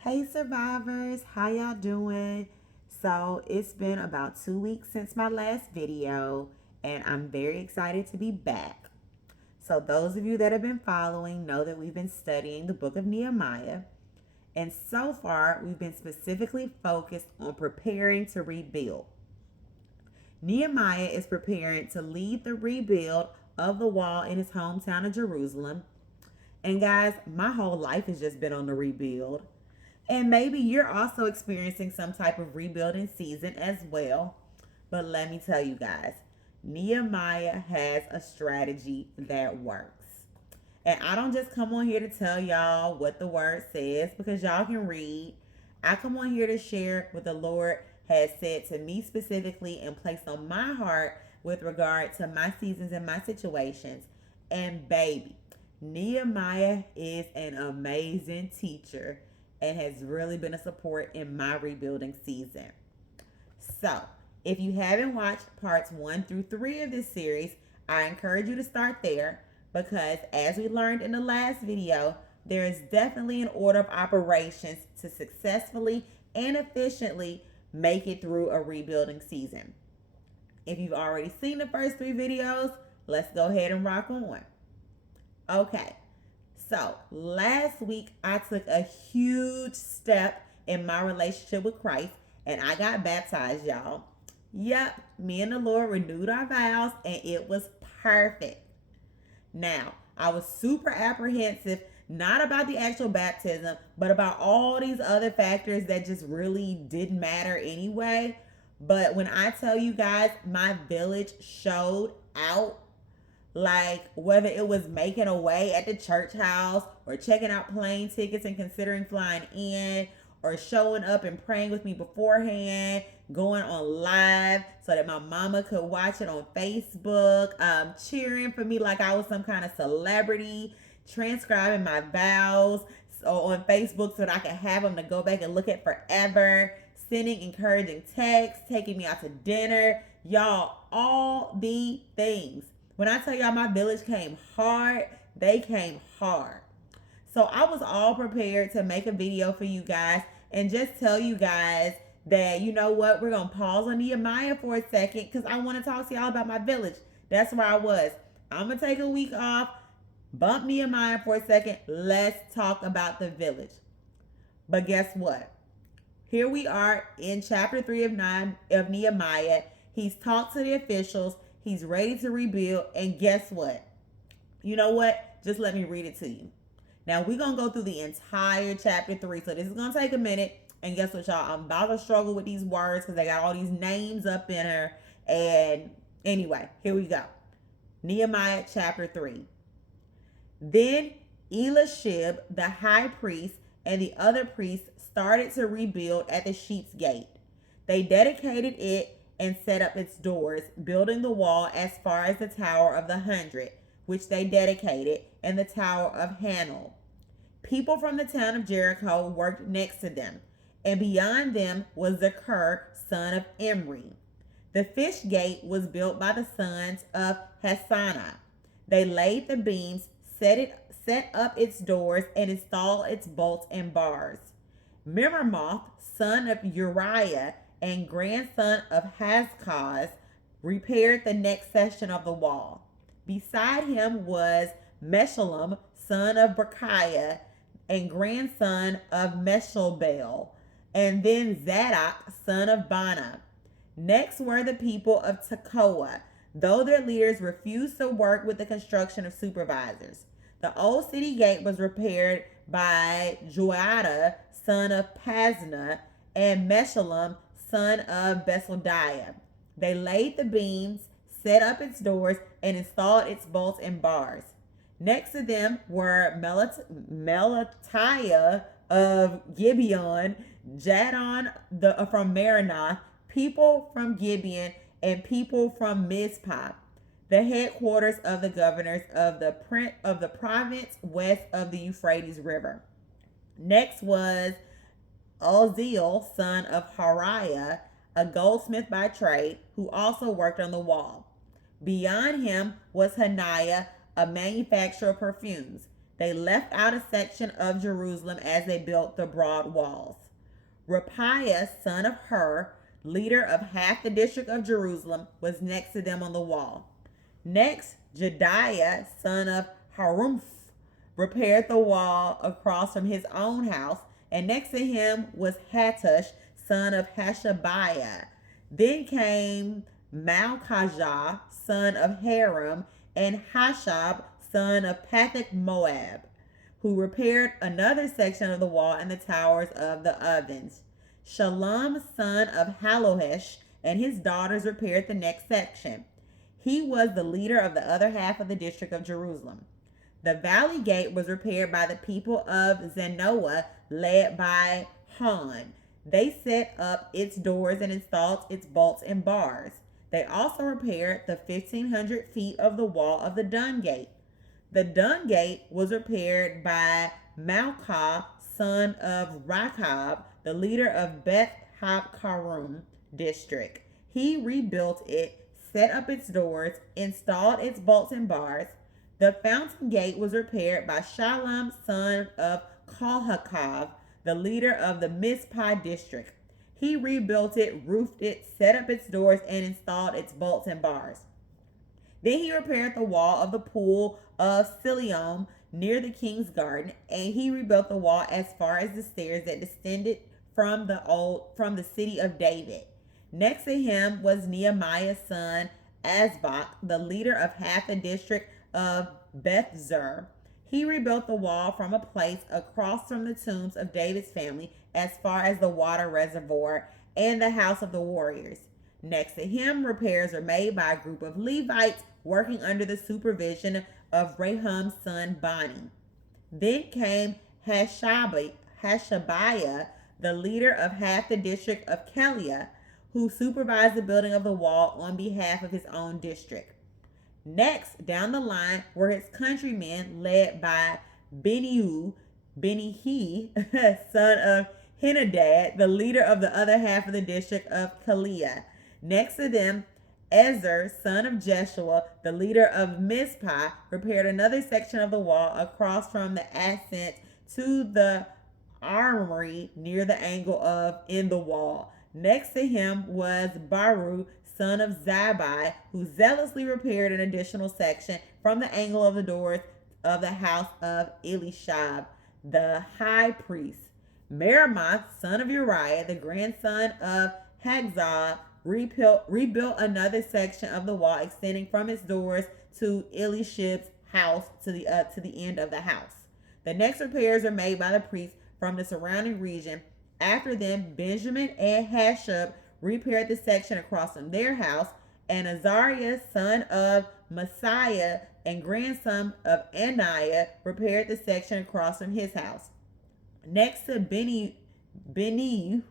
Hey survivors, how y'all doing? So it's been about 2 weeks since my last video, and I'm very excited to be back. So those of you that have been following know that we've been studying the book of Nehemiah, and so far we've been specifically focused on preparing to rebuild. Nehemiah is preparing to lead the rebuild of the wall in his hometown of Jerusalem. And guys, my whole life has just been on the rebuild. And maybe you're also experiencing some type of rebuilding season as well. But let me tell you guys, Nehemiah has a strategy that works. And I don't just come on here to tell y'all what the word says because y'all can read. I come on here to share what the Lord has said to me specifically and placed on my heart with regard to my seasons and my situations. And baby, Nehemiah is an amazing teacher and has really been a support in my rebuilding season. So, if you haven't watched parts 1 through 3 of this series, I encourage you to start there because, as we learned in the last video, there is definitely an order of operations to successfully and efficiently make it through a rebuilding season. If you've already seen the first 3 videos, let's go ahead and rock on. Okay, so last week I took a huge step in my relationship with Christ and I got baptized, y'all. Yep, me and the Lord renewed our vows and it was perfect. Now, I was super apprehensive, not about the actual baptism, but about all these other factors that just really didn't matter anyway. But when I tell you guys, my village showed out, like whether it was making a way at the church house or checking out plane tickets and considering flying in or showing up and praying with me beforehand, going on live so that my mama could watch it on Facebook, cheering for me like I was some kind of celebrity, transcribing my vows on Facebook so that I could have them to go back and look at forever, sending encouraging texts, taking me out to dinner, y'all, all the things. When I tell y'all my village came hard, they came hard. So I was all prepared to make a video for you guys and just tell you guys that, you know what, we're going to pause on Nehemiah for a second because I want to talk to y'all about my village. That's where I was. I'm going to take a week off, bump Nehemiah for a second. Let's talk about the village. But guess what? Here we are in chapter 3 of Nehemiah. He's talked to the officials. He's ready to rebuild. And guess what? You know what? Just let me read it to you. Now, we're going to go through the entire chapter 3. So this is going to take a minute. And guess what, y'all? I'm about to struggle with these words because they got all these names up in her. And anyway, here we go. Nehemiah chapter 3. Then Eliashib, the high priest, and the other priests started to rebuild at the sheep's gate. They dedicated it and set up its doors, building the wall as far as the Tower of the 100, which they dedicated, and the Tower of Hanel. People from the town of Jericho worked next to them, and beyond them was Zakur, son of Imri. The fish gate was built by the sons of Hassanah. They laid the beams, set up its doors, and installed its bolts and bars. Meremoth, son of Uriah and grandson of Hazkaz, repaired the next section of the wall. Beside him was Meshullam, son of Berechiah and grandson of Meshobel, and then Zadok, son of Bana. Next were the people of Tekoa, though their leaders refused to work with the construction of supervisors. The old city gate was repaired by Joiada, son of Pasna, and Meshullam, son of Besodiah. They laid the beams, set up its doors, and installed its bolts and bars. Next to them were Melatiah of Gibeon, Jadon from Maranoth, people from Gibeon, and people from Mizpah, the headquarters of the governors of the province west of the Euphrates River. Next was Uzziel, son of Hariah, a goldsmith by trade, who also worked on the wall. Beyond him was Hananiah, a manufacturer of perfumes. They left out a section of Jerusalem as they built the broad walls. Rapiah, son of Hur, leader of half the district of Jerusalem, was next to them on the wall. Next, Jediah, son of Harumph, repaired the wall across from his own house, and next to him was Hattush, son of Hashabiah. Then came Malchijah, son of Haram, and Hashab, son of Pathach Moab, who repaired another section of the wall and the towers of the ovens. Shalom, son of Halohesh, and his daughters repaired the next section. He was the leader of the other half of the district of Jerusalem. The valley gate was repaired by the people of Zanoah, led by Han. They set up its doors and installed its bolts and bars. They also repaired the 1,500 feet of the wall of the Dung Gate. The Dung Gate was repaired by Malchah, son of Rechab, the leader of Beth Habkarum district. He rebuilt it, set up its doors, installed its bolts and bars. The Fountain Gate was repaired by Shalom, son of Kolhakov, the leader of the Mizpah district. He rebuilt it, roofed it, set up its doors, and installed its bolts and bars. Then he repaired the wall of the pool of Siloam near the king's garden, and he rebuilt the wall as far as the stairs that descended from the city of David. Next to him was Nehemiah, son Asbach, the leader of half the district of Beth-zur. He rebuilt the wall from a place across from the tombs of David's family as far as the water reservoir and the house of the warriors. Next to him, repairs are made by a group of Levites working under the supervision of Raham's son Bani. Then came Hashabiah, the leader of half the district of Keilah, who supervised the building of the wall on behalf of his own district. Next, down the line, were his countrymen led by Benihi, son of Henadad, the leader of the other half of the district of Keilah. Next to them, Ezer, son of Jeshua, the leader of Mizpah, repaired another section of the wall across from the ascent to the armory near the angle of in the wall. Next to him was Baruch, son of Zabai, who zealously repaired an additional section from the angle of the doors of the house of Elishab, the high priest. Meremoth, son of Uriah, the grandson of Hagzah, rebuilt another section of the wall extending from its doors to Eliashib's house to the end of the house. The next repairs are made by the priests from the surrounding region. After them, Benjamin and Hashub repaired the section across from their house, and Azariah, son of Messiah and grandson of Ananiah, repaired the section across from his house. Next to Benihu,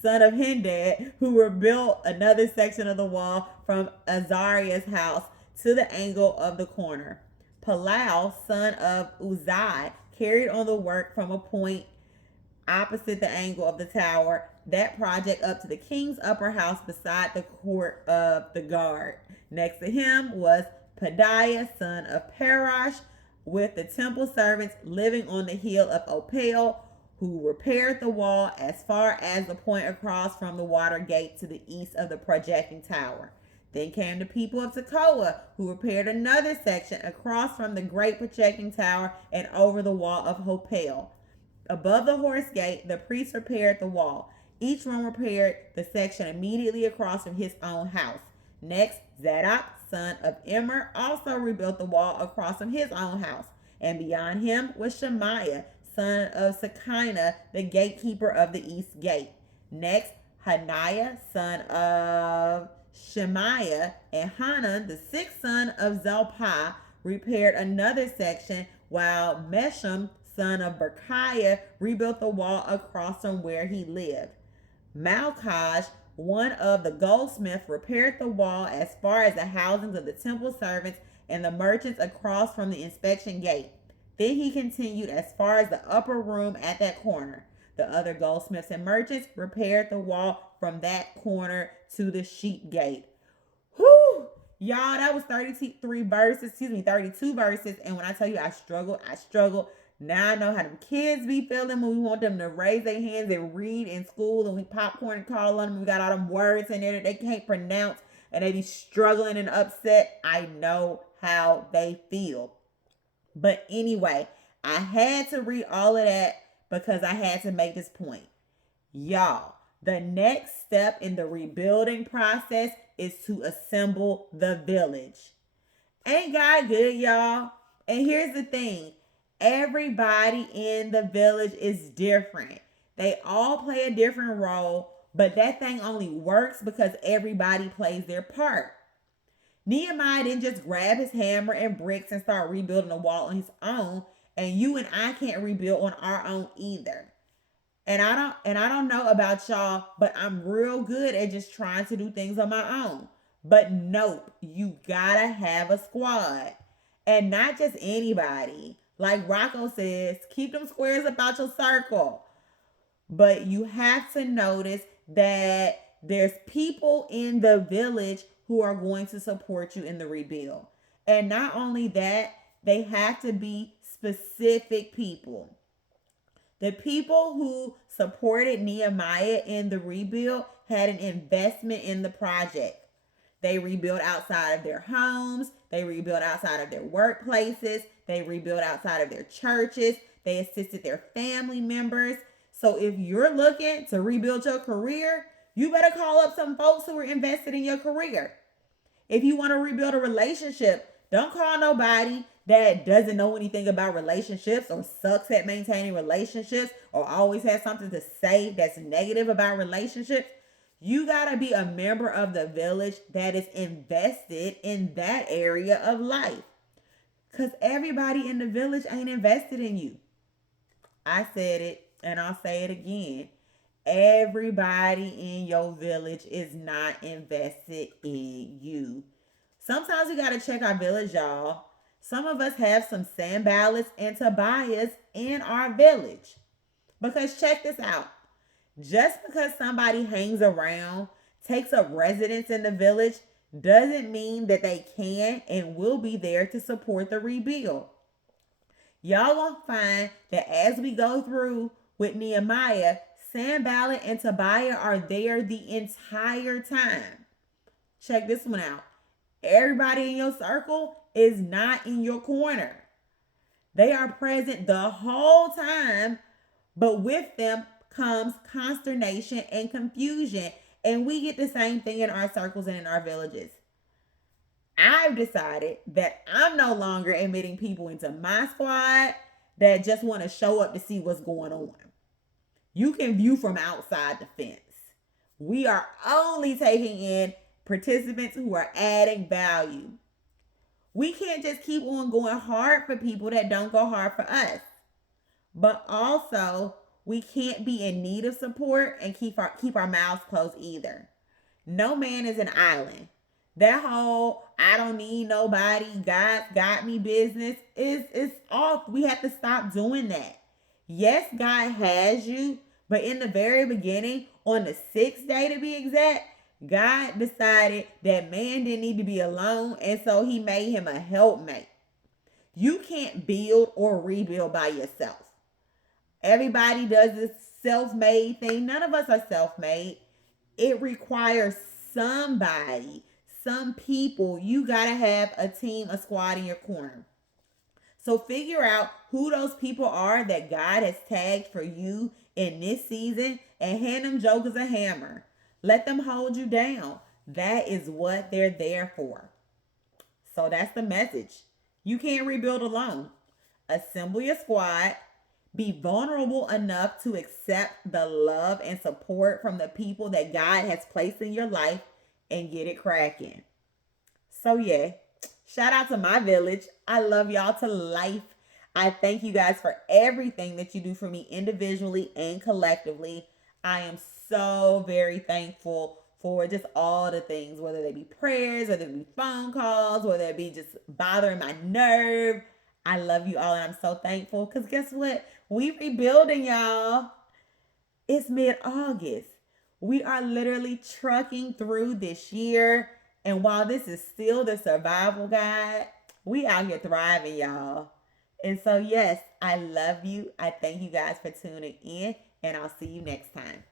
son of Hendad, who rebuilt another section of the wall from Azariah's house to the angle of the corner. Palal, son of Uzai, carried on the work from a point opposite the angle of the tower, that project up to the king's upper house beside the court of the guard. Next to him was Pedaiah, son of Parash, with the temple servants living on the hill of Opel, who repaired the wall as far as the point across from the water gate to the east of the projecting tower. Then came the people of Tekoa, who repaired another section across from the great projecting tower and over the wall of Opel. Above the horse gate, the priests repaired the wall. Each one repaired the section immediately across from his own house. Next, Zadok, son of Immer, also rebuilt the wall across from his own house. And beyond him was Shemaiah, son of Shekinah, the gatekeeper of the east gate. Next, Hananiah, son of Shemaiah, and Hanan, the sixth son of Zalpah, repaired another section, while Mesham, son of Berechiah, rebuilt the wall across from where he lived. Malchij, one of the goldsmiths, repaired the wall as far as the housings of the temple servants and the merchants across from the inspection gate. Then he continued as far as the upper room at that corner. The other goldsmiths and merchants repaired the wall from that corner to the sheep gate. Whew! Y'all, that was 33 verses, 32 verses. And when I tell you I struggled. Now I know how them kids be feeling when we want them to raise their hands and read in school and we popcorn and call on them. We got all them words in there that they can't pronounce and they be struggling and upset. I know how they feel. But anyway, I had to read all of that because I had to make this point. Y'all, the next step in the rebuilding process is to assemble the village. Ain't God good, y'all? And here's the thing. Everybody in the village is different. They all play a different role, but that thing only works because everybody plays their part. Nehemiah didn't just grab his hammer and bricks and start rebuilding a wall on his own, and you and I can't rebuild on our own either. And I don't know about y'all, but I'm real good at just trying to do things on my own. But nope, you gotta have a squad. And not just anybody. Like Rocco says, keep them squares about your circle. But you have to notice that there's people in the village who are going to support you in the rebuild. And not only that, they have to be specific people. The people who supported Nehemiah in the rebuild had an investment in the project. They rebuilt outside of their homes. They rebuilt outside of their workplaces. They rebuilt outside of their churches. They assisted their family members. So if you're looking to rebuild your career, you better call up some folks who are invested in your career. If you want to rebuild a relationship, don't call nobody that doesn't know anything about relationships or sucks at maintaining relationships or always has something to say that's negative about relationships. You got to be a member of the village that is invested in that area of life. Because everybody in the village ain't invested in you. I said it and I'll say it again. Everybody in your village is not invested in you. Sometimes we got to check our village, y'all. Some of us have some Sanballats and Tobias in our village. Because check this out. Just because somebody hangs around, takes up residence in the village, doesn't mean that they can and will be there to support the rebuild. Y'all gonna find that as we go through with Nehemiah, Sanballat and Tobiah are there the entire time. Check this one out. Everybody in your circle is not in your corner. They are present the whole time, but with them comes consternation and confusion. And we get the same thing in our circles and in our villages. I've decided that I'm no longer admitting people into my squad that just want to show up to see what's going on. You can view from outside the fence. We are only taking in participants who are adding value. We can't just keep on going hard for people that don't go hard for us. But also, we can't be in need of support and keep our mouths closed either. No man is an island. That whole I don't need nobody, God got me business is off. We have to stop doing that. Yes, God has you, but in the very beginning, on the 6th day to be exact, God decided that man didn't need to be alone, and so he made him a helpmate. You can't build or rebuild by yourself. Everybody does this self-made thing. None of us are self-made. It requires somebody, some people. You got to have a team, a squad in your corner. So figure out who those people are that God has tagged for you in this season and hand them jokers a hammer. Let them hold you down. That is what they're there for. So that's the message. You can't rebuild alone. Assemble your squad. Be vulnerable enough to accept the love and support from the people that God has placed in your life and get it cracking. So yeah, shout out to my village. I love y'all to life. I thank you guys for everything that you do for me individually and collectively. I am so very thankful for just all the things, whether they be prayers, whether it be phone calls, whether it be just bothering my nerve. I love you all and I'm so thankful because guess what? We rebuilding, y'all. It's mid-August. We are literally trucking through this year And while this is still the survival guide, we out here thriving, y'all. And so, yes, I love you. I thank you guys for tuning in, and I'll see you next time.